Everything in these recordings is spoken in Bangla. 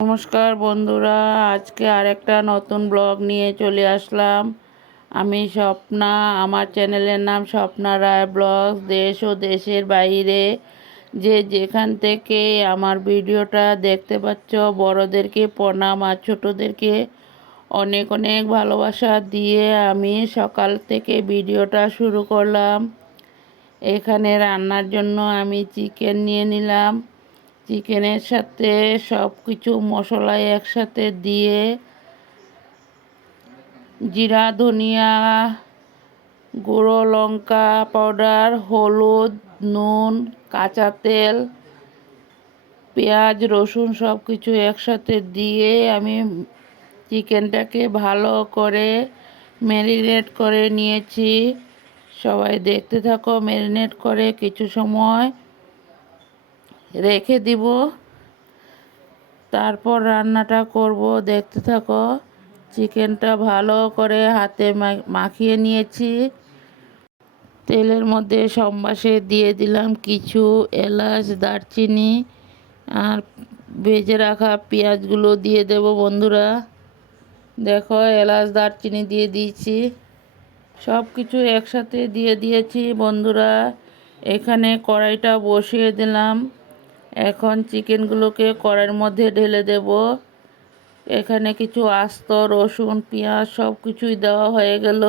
নমস্কার বন্ধুরা, আজকে আরেকটা নতুন ব্লগ নিয়ে চলে আসলাম। আমি স্বপ্না, আমার চ্যানেলের নাম স্বপ্না রায় ব্লগ। দেশ ও দেশের বাইরে যে যেখান থেকে আমার ভিডিওটা দেখতে পাচ্ছ, বড়োদেরকে প্রণাম আর ছোটোদেরকে অনেক অনেক ভালোবাসা দিয়ে আমি সকাল থেকে ভিডিওটা শুরু করলাম। এখানে রান্নার জন্য আমি চিকেন নিয়ে নিলাম। চিকেনের সাথে সব কিছু মশলা একসাথে দিয়ে জিরা, ধনিয়া গুঁড়ো, লঙ্কা পাউডার, হলুদ, নুন, কাঁচা তেল, পেঁয়াজ, রসুন সব কিছু একসাথে দিয়ে আমি চিকেনটাকে ভালো করে ম্যারিনেট করে নিয়েছি। সবাই দেখতে থাকো। ম্যারিনেট করে কিছু সময় রেখে দিব, তারপর রান্নাটা করব। দেখতে থাকো। চিকেনটা ভালো করে হাতে মাখিয়ে নিয়েছি। তেলের মধ্যে সম্বাসে দিয়ে দিলাম কিছু এলাচ, দারচিনি আর ভেজে রাখা পেঁয়াজগুলো দিয়ে দেব বন্ধুরা। দেখো, এলাচ দারচিনি দিয়ে দিয়েছি, সব কিছু একসাথে দিয়ে দিয়েছি বন্ধুরা। এখানে কড়াইটা বসিয়ে দিলাম। এখন চিকেনগুলোকে কড়াইয়ের মধ্যে ঢেলে দেব। এখানে কিছু আস্ত রসুন, পেঁয়াজ সব কিছুই দেওয়া হয়ে গেল।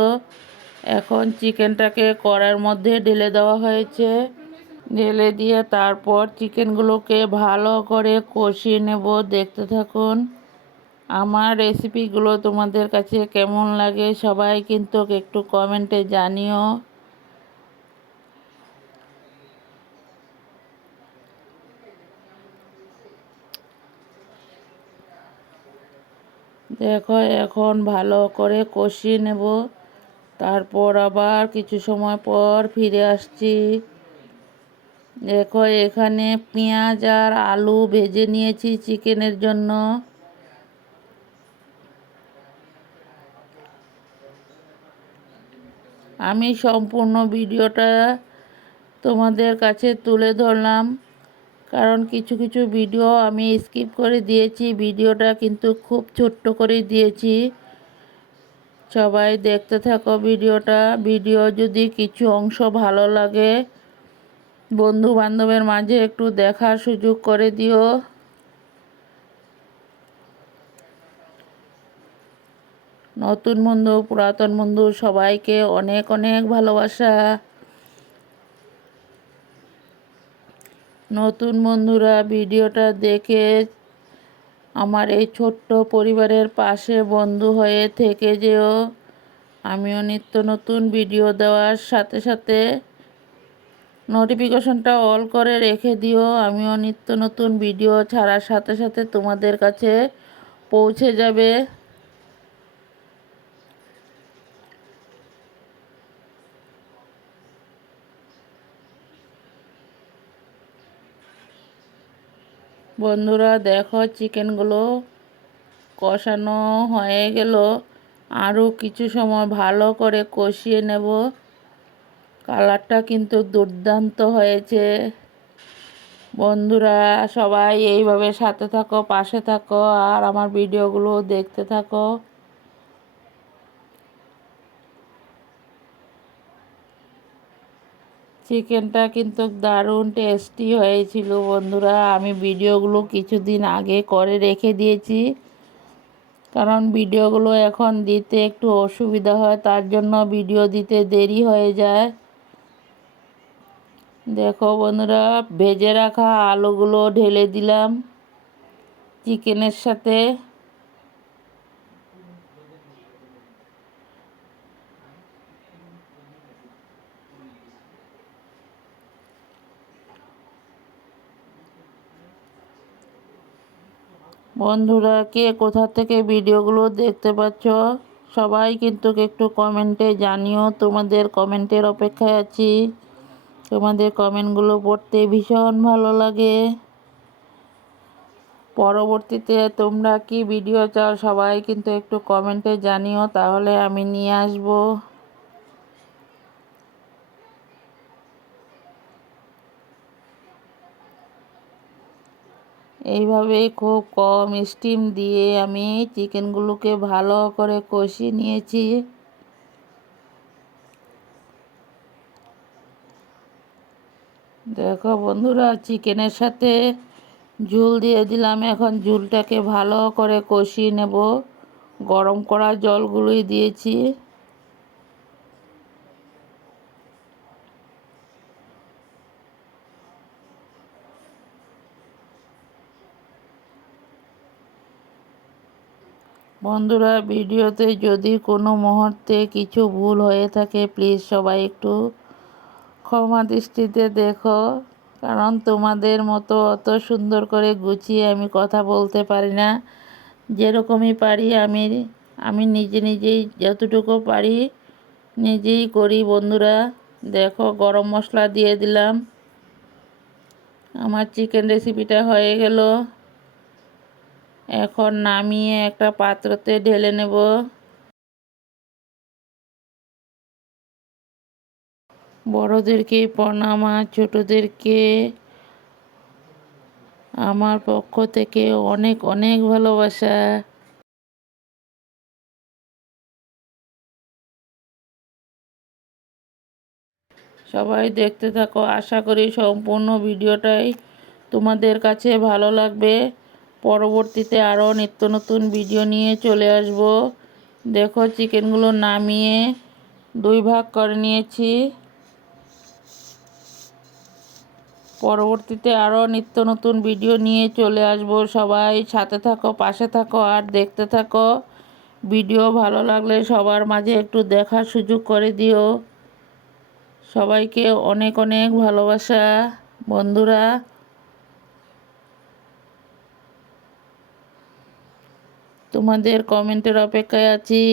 এখন চিকেনটাকে কড়াইয়ের মধ্যে ঢেলে দেওয়া হয়েছে। ঢেলে দিয়ে তারপর চিকেনগুলোকে ভালো করে কষিয়ে নেব। দেখতে থাকুন। আমার রেসিপিগুলো তোমাদের কাছে কেমন লাগে সবাই কিন্তু একটু কমেন্টে জানিও। দেখো, এখন ভালো করে কষিয়ে নেব। তারপর আবার কিছু সময় পর ফিরে আসছি। দেখো, এখানে পেঁয়াজ আর আলু ভেজে নিয়েছি চিকেনের জন্য। আমি সম্পূর্ণ ভিডিওটা তোমাদের কাছে তুলে ধরলাম, কারণ কিছু কিছু ভিডিও আমি স্কিপ করে দিয়েছি। ভিডিওটা কিন্তু খুব ছোট্ট করে দিয়েছি। সবাই দেখতে থাকো ভিডিওটা। ভিডিও যদি কিছু অংশ ভালো লাগে, বন্ধু বান্ধবের মাঝে একটু দেখার সুযোগ করে দিও। নতুন বন্ধু, পুরাতন বন্ধু সবাইকে অনেক অনেক ভালোবাসা। নতুন বন্ধুরা ভিডিওটা দেখে আমার এই ছোট্ট পরিবারের পাশে বন্ধু হয়ে থেকে যেও। আমিও নিত্য নতুন ভিডিও দেওয়ার সাথে সাথে নোটিফিকেশনটা অল করে রেখে দিও। আমিও নিত্য নতুন ভিডিও ছাড়ার সাথে সাথে তোমাদের কাছে পৌঁছে যাবে। বন্ধুরা দেখো, চিকেনগুলো কষানো হয়ে গেল। আরও কিছু সময় ভালো করে কষিয়ে নেব। কালারটা কিন্তু দুর্দান্ত হয়েছে। বন্ধুরা সবাই এইভাবে সাথে থাকো, পাশে থাকো আর আমার ভিডিওগুলো দেখতে থাকো। চিকেনটা কিন্তু দারুণ টেস্টি হয়েছিল বন্ধুরা। আমি ভিডিওগুলো কিছুদিন আগে করে রেখে দিয়েছি, কারণ ভিডিওগুলো এখন দিতে একটু অসুবিধা হয়, তার জন্য ভিডিও দিতে দেরি হয়ে যায়। দেখো বন্ধুরা, ভেজে রাখা আলুগুলো ঢেলে দিলাম চিকেনের সাথে। বন্ধুরা কে কোথা থেকে ভিডিওগুলো দেখতে পাচ্ছ সবাই কিন্তু একটু কমেন্টে জানিও। তোমাদের কমেন্টের অপেক্ষায় আছি। তোমাদের কমেন্টগুলো পড়তে ভীষণ ভালো লাগে। পরবর্তীতে তোমরা কি ভিডিও চাও সবাই কিন্তু একটু কমেন্টে জানিও, তাহলে আমি নিয়ে আসব। এইভাবেই খুব কম স্টিম দিয়ে আমি চিকেনগুলোকে ভালো করে কষিয়ে নিয়েছি। দেখো বন্ধুরা, চিকেনের সাথে ঝোল দিয়ে দিলাম। এখন ঝোলটাকে ভালো করে কষিয়ে নেব। গরম করা জলগুলোই দিয়েছি। বন্ধুরা, ভিডিওতে যদি কোনো মুহূর্তে কিছু ভুল হয়ে থাকে প্লিজ সবাই একটু ক্ষমা দৃষ্টিতে দেখো, কারণ তোমাদের মতো অত সুন্দর করে গুছিয়ে আমি কথা বলতে পারি না। যেরকমই পারি আমি নিজেই যতটুকু পারি নিজেই করি। বন্ধুরা দেখো, গরম মশলা দিয়ে দিলাম। আমার চিকেন রেসিপিটা হয়ে গেল। এখন নামিয়ে একটা পাত্রতে ঢেলে নেব। বড়োদেরকে প্রণাম আর ছোটোদেরকে আমার পক্ষ থেকে অনেক অনেক ভালোবাসা। সবাই দেখতে থাকো, আশা করি সম্পূর্ণ ভিডিওটাই তোমাদের কাছে ভালো লাগবে। পরবর্তীতে আরও নিত্য নতুন ভিডিও নিয়ে চলে আসব। দেখো, চিকেনগুলো নামিয়ে 2 ভাগ করে নিয়েছি। পরবর্তীতে আরও নিত্য নতুন ভিডিও নিয়ে চলে আসব। সবাই সাথে থাকো, পাশে থাকো আর দেখতে থাকো। ভিডিও ভালো লাগলে সবার মাঝে একটু দেখার সুযোগ করে দিও। সবাইকে অনেক অনেক ভালোবাসা। বন্ধুরা, তোমাদের কমেন্টের অপেক্ষায় আছি।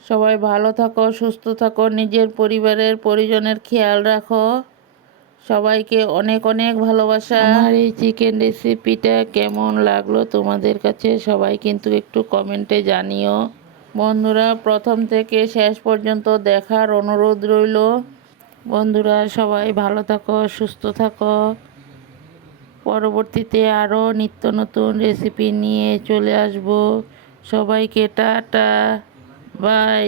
সবাই ভালো থাকো, সুস্থ থাকো, নিজের পরিবারের পরিজনের খেয়াল রাখো। সবাইকে অনেক অনেক ভালোবাসা। আমার এই চিকেন রেসিপিটা কেমন লাগলো তোমাদের কাছে সবাই কিন্তু একটু কমেন্টে জানিও। বন্ধুরা, প্রথম থেকে শেষ পর্যন্ত দেখার অনুরোধ রইল। বন্ধুরা, সবাই ভালো থাকো, সুস্থ থাকো। পরবর্তীতে আরও নিত্য নতুন রেসিপি নিয়ে চলে আসব। সবাইকে টাটা, বাই।